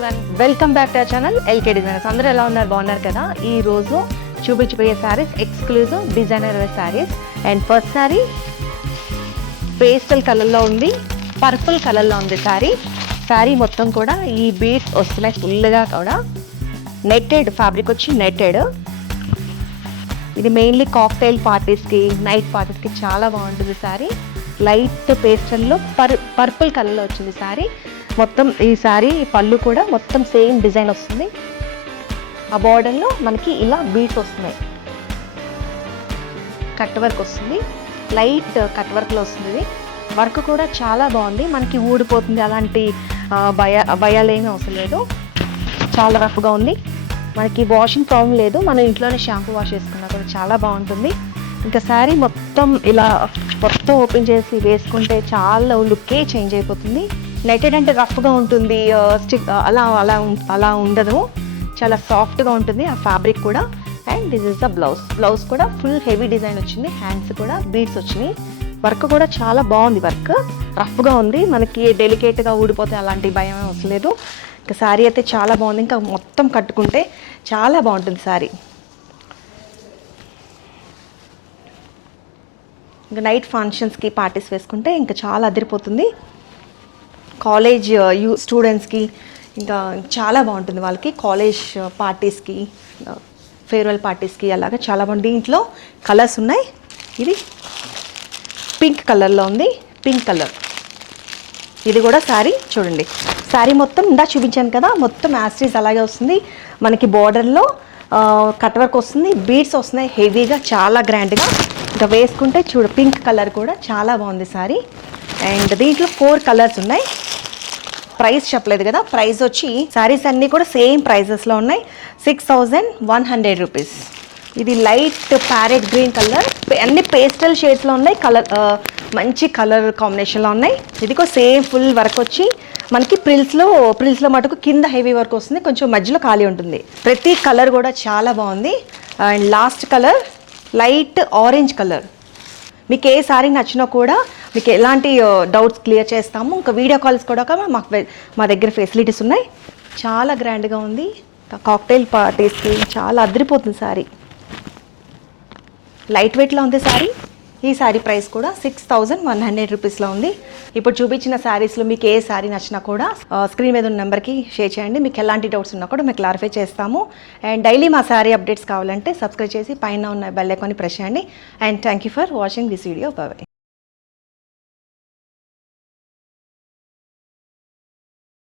Everyone, welcome back to our channel LK designers. అందరూ ఎలా ఉన్నారు? బాగున్నారు కదా? ఈ రోజు చూపించబోయే saris exclusive designer wear saris. And first sari pastel కలర్లో ఉంది, పర్పుల్ కలర్లో ఉంది శారీ మొత్తం కూడా ఈ బీడ్స్ వస్తున్నాయి ఫుల్గా కూడా. నెట్టెడ్ ఫ్యాబ్రిక్ వచ్చి నెట్టెడ్. ఇది మెయిన్లీ కాక్టైల్ పార్టీస్కి, నైట్ పార్టీస్కి చాలా బాగుంటుంది శారీ. లైట్ పేస్టల్లో పర్పుల్ కలర్లో వచ్చింది శారీ మొత్తం. ఈ శారీ పళ్ళు కూడా మొత్తం సేమ్ డిజైన్ వస్తుంది. ఆ బార్డర్లో మనకి ఇలా బీడ్స్ వస్తున్నాయి, కట్ వర్క్ వస్తుంది, లైట్ కట్ వర్క్లో వస్తుంది. ఇది వర్క్ కూడా చాలా బాగుంది, మనకి ఊడిపోతుంది అలాంటి భయాలేమీ అవసరం లేదు. చాలా రఫ్గా ఉంది, మనకి వాషింగ్ ప్రాబ్లం లేదు. మనం ఇంట్లోనే షాంపూ వాష్ చేసుకున్నా కూడా చాలా బాగుంటుంది. ఇంకా శారీ మొత్తం ఇలా మొత్తం ఓపెన్ చేసి వేసుకుంటే చాలా లుక్కే చేంజ్ అయిపోతుంది. నెట్టెడ్ అంటే రఫ్గా ఉంటుంది, స్టిక్ అలా అలా అలా ఉండదు, చాలా సాఫ్ట్గా ఉంటుంది ఆ ఫ్యాబ్రిక్ కూడా. And this is the blouse కూడా ఫుల్ హెవీ డిజైన్ వచ్చింది, హ్యాండ్స్ కూడా బీడ్స్ వచ్చినాయి. వర్క్ కూడా చాలా బాగుంది, వర్క్ రఫ్గా ఉంది, మనకి డెలికేట్గా ఊడిపోతే అలాంటి భయం అవసరం లేదు. ఇంకా శారీ అయితే చాలా బాగుంది, ఇంకా మొత్తం కట్టుకుంటే చాలా బాగుంటుంది శారీ. ఇంకా నైట్ ఫంక్షన్స్కి పార్టీస్ వేసుకుంటే ఇంకా చాలా అదిరిపోతుంది. కాలేజ్ స్టూడెంట్స్కి ఇంకా చాలా బాగుంటుంది, వాళ్ళకి కాలేజ్ పార్టీస్కి, ఫేర్వెల్ పార్టీస్కి అలాగా చాలా బాగుంది. దీంట్లో కలర్స్ ఉన్నాయి. ఇది పింక్ కలర్లో ఉంది, పింక్ కలర్. ఇది కూడా శారీ చూడండి, శారీ మొత్తం ఇందా చూపించాను కదా, మొత్తం యాస్టీస్ అలాగే వస్తుంది. మనకి బార్డర్లో కట్ వర్క్ వస్తుంది, బీడ్స్ వస్తున్నాయి హెవీగా, చాలా గ్రాండ్గా. ఇంకా వేసుకుంటే చూడు పింక్ కలర్ కూడా చాలా బాగుంది శారీ. అండ్ దీంట్లో 4 కలర్స్ ఉన్నాయి. ప్రైస్ చెప్పలేదు కదా, ప్రైస్ వచ్చి శారీస్ అన్నీ కూడా సేమ్ ప్రైజెస్లో ఉన్నాయి, 6100 రూపీస్. ఇది లైట్ ప్యారెట్ గ్రీన్ కలర్, అన్ని పేస్టల్ షేడ్స్లో ఉన్నాయి, కలర్ మంచి కలర్ కాంబినేషన్లో ఉన్నాయి. ఇది కూడా సేమ్ ఫుల్ వర్క్ వచ్చి మనకి ప్రిల్స్లో మటుకు కింద హెవీ వర్క్ వస్తుంది, కొంచెం మధ్యలో ఖాళీ ఉంటుంది. ప్రతి కలర్ కూడా చాలా బాగుంది. And last colour light orange colour. మీకు ఏ శారీ నచ్చినా కూడా మీకు ఎలాంటి డౌట్స్ క్లియర్ చేస్తాము. ఇంకా వీడియో కాల్స్ కూడా మా దగ్గర ఫెసిలిటీస్ ఉన్నాయి. చాలా గ్రాండ్గా ఉంది, కాక్టైల్ పార్టీస్కి చాలా అదిరిపోతుంది శారీ. లైట్ వెయిట్లో ఉంది శారీ. ఈ శారీ ప్రైస్ కూడా 6100 రూపీస్లో ఉంది. ఇప్పుడు చూపించిన శారీస్లో మీకు ఏ శారీ నచ్చినా కూడా స్క్రీన్ మీద ఉన్న నెంబర్కి షేర్ చేయండి. మీకు ఎలాంటి డౌట్స్ ఉన్నా కూడా మేము క్లారిఫై చేస్తాము. అండ్ డైలీ మా శారీ అప్డేట్స్ కావాలంటే సబ్స్క్రైబ్ చేసి పైన ఉన్న బెల్ ఐకాన్ని ప్రెస్ చేయండి. And thank you for watching this video. Bye.